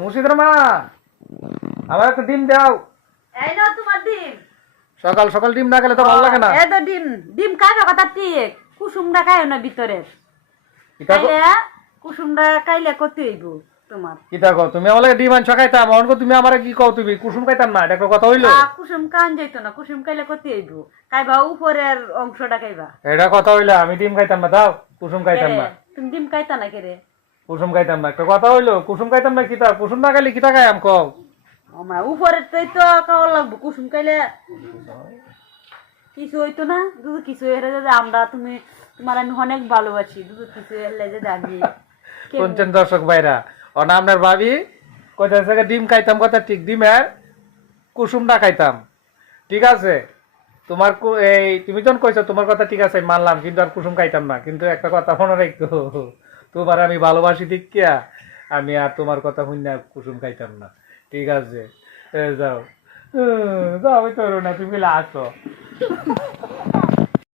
মুর্শিদের মা, আমার একটা ডিম দাও। এই নাও তোমার ডিম। সকাল সকাল ডিম না খেলে তো ভালো লাগে না। এই তো ডিম, ডিম খাইবে কথা ঠিক, কুসুমটা খাইও না ভিতরে। কিতা খাইলে কুসুমটা খাইলে কত হইব তোমার? কিতা কও তুমি? আমার লাগে ডিম আনছ খাইতাম, অনকো তুমি আমারে কি কও? তুমি কুসুম খাইতাম না, এটা একটা কথা হইলো? কুসুম খান যাইতো না, কুসুম খাইলে কত হইব? খাইবা উপরের অংশটা খাইবা। এটা কথা হইলো? আমি ডিম খাইতাম না, দাও। কুসুম খাইতাম না। তুমি ডিম খাইতা না কেরে? কুসুম খাইতাম না, একটা কথা হইলো? কুসুম খাইতাম না কিতা? কুসুম না খাইলে কিতা খাই আম কও? আমার উপরের তো খাওয়া লাগবো, কুসুম খাইলে কিছু হইতো না। দুধ কিছু এর যে আমরা তুমি তোমার আমি অনেক ভালোবাসি, দুধ কিছু এলে যে জানি কোনছেন দর্শক ভাইরা, অনা আপনার ভাবি কোথায় থেকে ডিম খাইতাম, কথা ঠিক, ডিমের কুসুমটা খাইতাম, ঠিক আছে? তোমার এই তুমি যখন কইছো তোমার কথা ঠিক আছে মানলাম, কিন্তু আর কুসুম খাইতাম না। কিন্তু একটা কথা মনে রাখতো, তোমার আমি ভালোবাসি দেখিয়া আমি আর তোমার কথা শুনে কুসুম খাইতাম না, ঠিক আছে? যাও যাও, ওই তো না, তুমি আসো।